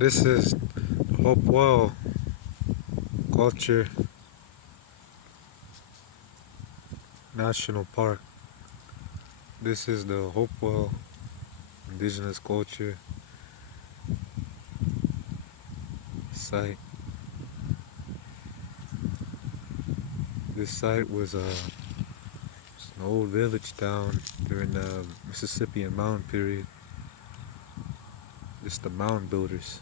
This is Hopewell Culture National Park. This is the Hopewell Indigenous Culture site. This site was an old village town during the Mississippian Mound period. Just the mound builders.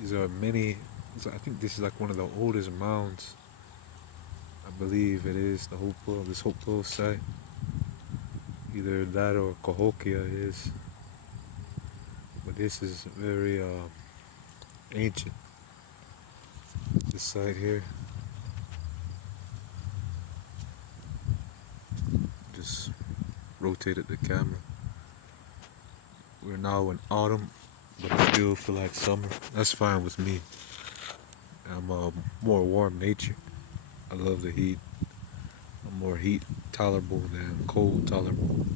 These are many. I think this is like one of the oldest mounds. I believe it is this Hopewell site. Either that or Cahokia is. But this is very ancient. This site here. Just rotated the camera. We're now in autumn, but I still feel like summer. That's fine with me. I'm more warm nature. I love the heat. I'm more heat tolerable than cold tolerable.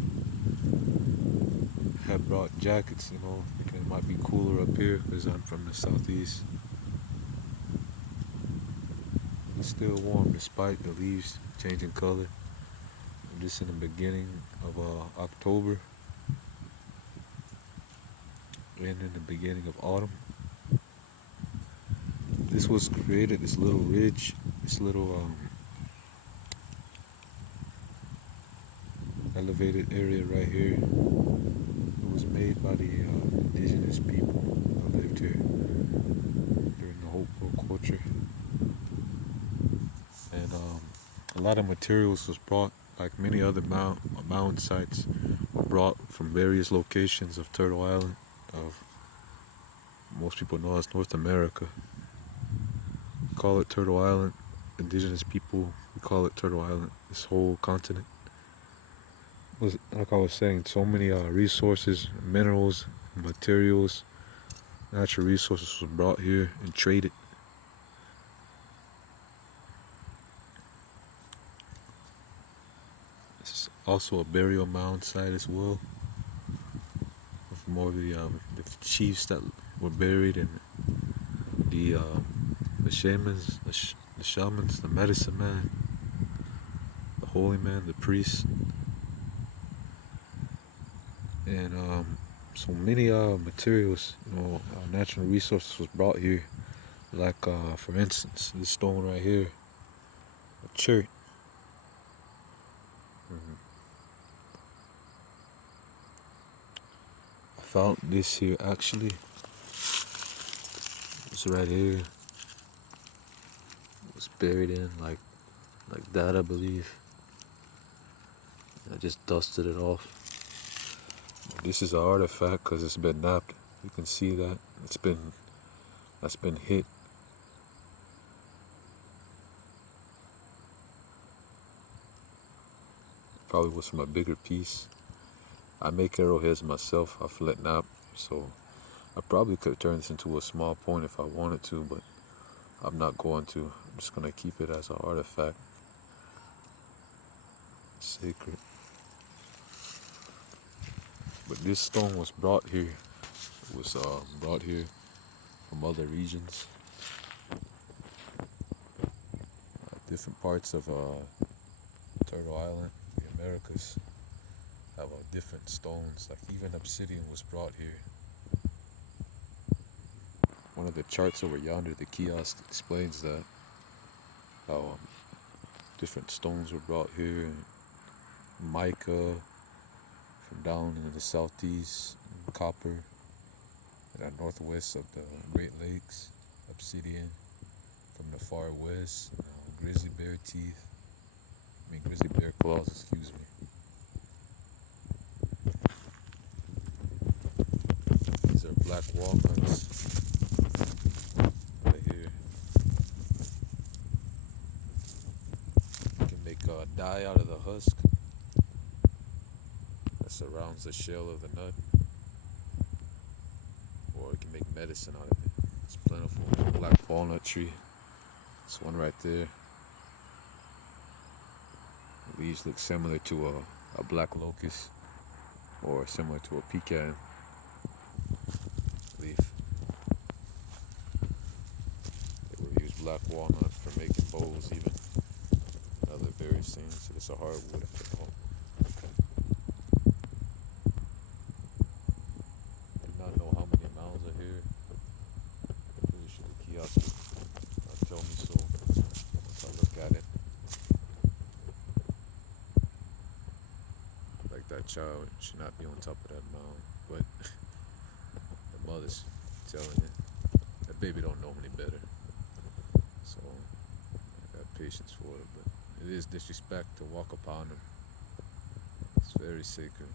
I have brought jackets, thinking it might be cooler up here because I'm from the southeast. It's still warm despite the leaves changing color. I'm just in the beginning of October and in the beginning of autumn. This was created, this little ridge, this little elevated area right here. It was made by the indigenous people that lived here during the Hopewell culture. And a lot of materials was brought, like many other mound sites, were brought from various locations of Turtle Island, of most people know as North America. We call it Turtle Island. Indigenous people, we call it Turtle Island. This whole continent was, like I was saying, so many resources, minerals, materials, natural resources was brought here and traded. This is also a burial mound site as well, with more of the chiefs that were buried, and the shamans, the shamans, the medicine man, the holy man, the priest, and so many materials, natural resources was brought here. Like for instance, this stone right here, a church. I found this here actually. It's right here. It was buried in like that, I believe. I just dusted it off. This is an artifact because it's been napped. You can see that that's been hit. Probably was from a bigger piece. I make arrowheads myself. I fillet nap, so I probably could turn this into a small point if I wanted to, but I'm not going to. I'm just gonna keep it as an artifact. Sacred. But this stone was brought here. It was brought here from other regions. Different parts of Turtle Island, the Americas, have different stones. Like even obsidian was brought here. One of the charts over yonder, the kiosk, explains that. How different stones were brought here. Mica from down in the southeast, copper at northwest of the Great Lakes, obsidian from the far west, grizzly bear claws, excuse me. These are black walnuts right here. You can make dye out of the husk that surrounds the shell of the nut, or you can make medicine out of it. It's plentiful. Black walnut tree. This one right there. The leaves look similar to a black locust. or similar to a pecan leaf. They will use black walnut for making bows, even other various things. It's a hardwood. I do not know how many mounds are here. I'm pretty sure the kiosk will tell me so once I look at it. Like that child should not be on top of that mound, but the mother's telling it. That baby don't know any better, so I got patience for it. But it is disrespect to walk upon them. It's very sacred.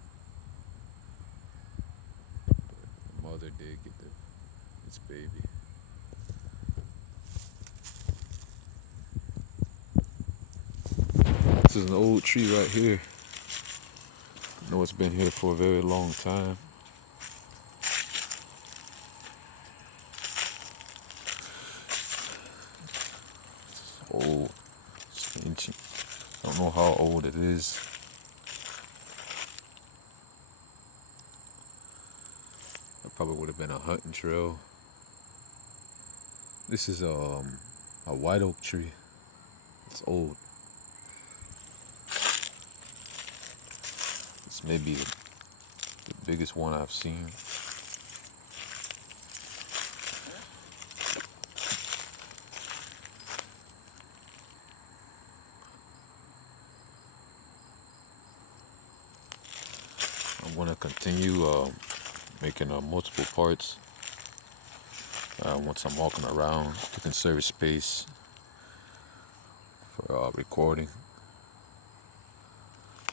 But the mother did get its baby. This is an old tree right here. I know it's been here for a very long time. It's old. It's ancient. I don't know how old it is. That probably would have been a hunting trail. This is a white oak tree. It's old. It's maybe the biggest one I've seen. I'm gonna continue making multiple parts once I'm walking around to conserve space for recording.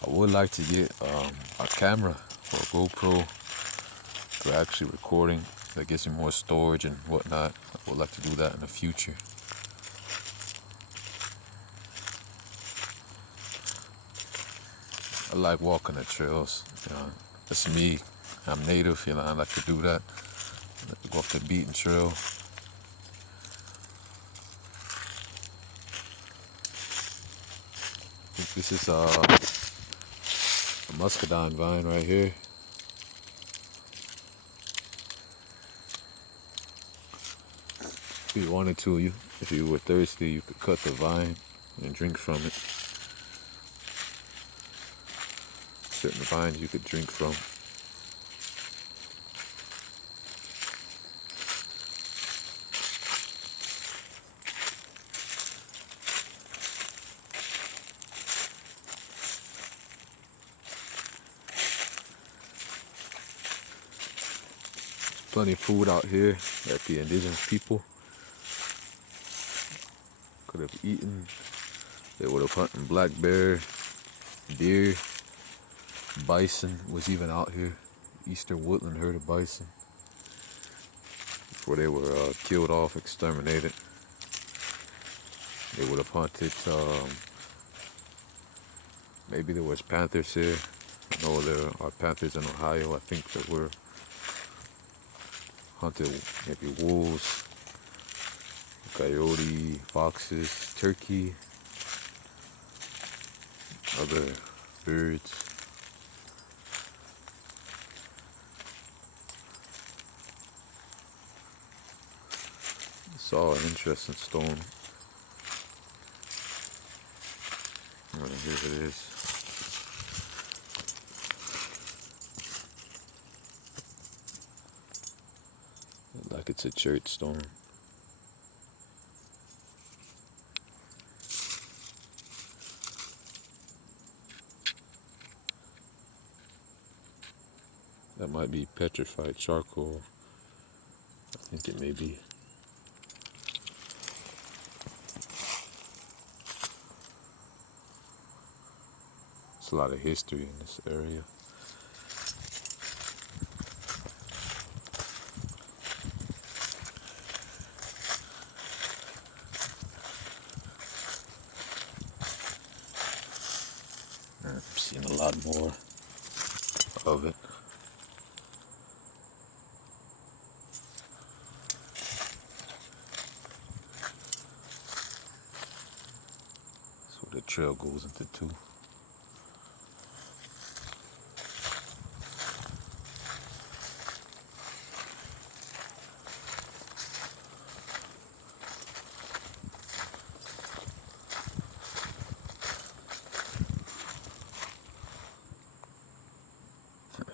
I would like to get a camera or a GoPro for actually recording. That gives me more storage and whatnot. I would like to do that in the future. I like walking the trails. That's me. I'm native. I like to do that. I like to go off the beaten trail. I think this is a muscadine vine right here. If you wanted to, if you were thirsty, you could cut the vine and drink from it. Certain vines you could drink from. Plenty of food out here that the indigenous people could have eaten. They would have hunted black bear, deer, bison was even out here. Eastern woodland herd of bison before they were killed off, exterminated. They would have hunted. Maybe there was panthers here. I know there are panthers in Ohio. I think there were. Hunted maybe wolves, coyote, foxes, turkey, other birds. Saw an interesting stone. Here it is. Like it's a church stone. That might be petrified charcoal. I think it may be. There's a lot of history in this area. I'm seeing a lot more of it. So the trail goes into two.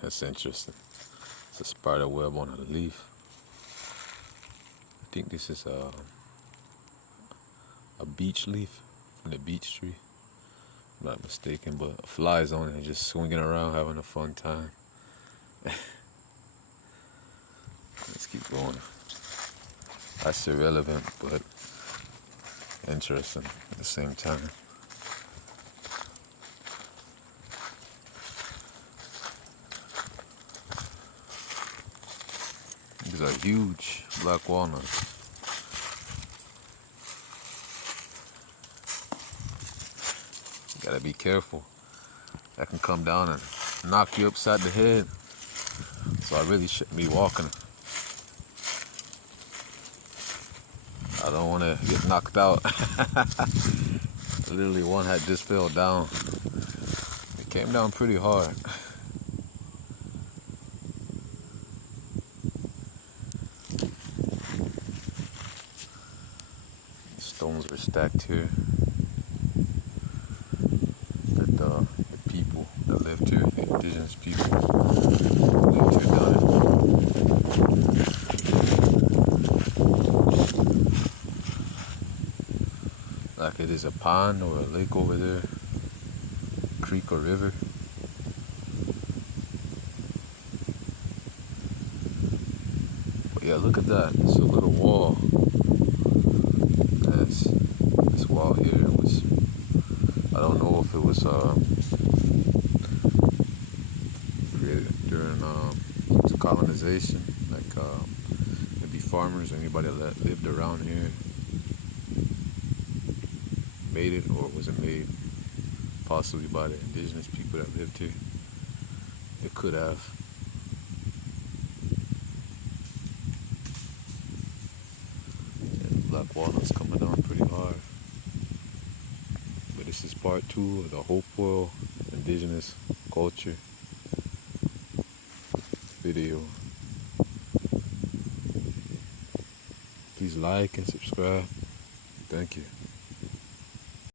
That's interesting. It's a spider web on a leaf. I think this is a beech leaf from the beech tree. I'm not mistaken, but flies on it, just swinging around, having a fun time. Let's keep going. That's irrelevant, but interesting at the same time. These are huge black walnuts. You gotta be careful. That can come down and knock you upside the head. So I really shouldn't be walking. I don't want to get knocked out. Literally, one had just fell down. It came down pretty hard. Stones were stacked here. That the people that lived here, the indigenous people, lived here down here. Like it is a pond or a lake over there, creek or river. But yeah, look at that. It's a little wall. This wall here was, I don't know if it was created during colonization, like maybe farmers or anybody that lived around here made it, or was it made possibly by the indigenous people that lived here. It could have. And black walnuts coming down pretty hard. But this is part 2 of the Hopewell Indigenous Culture video. Please like and subscribe. Thank you.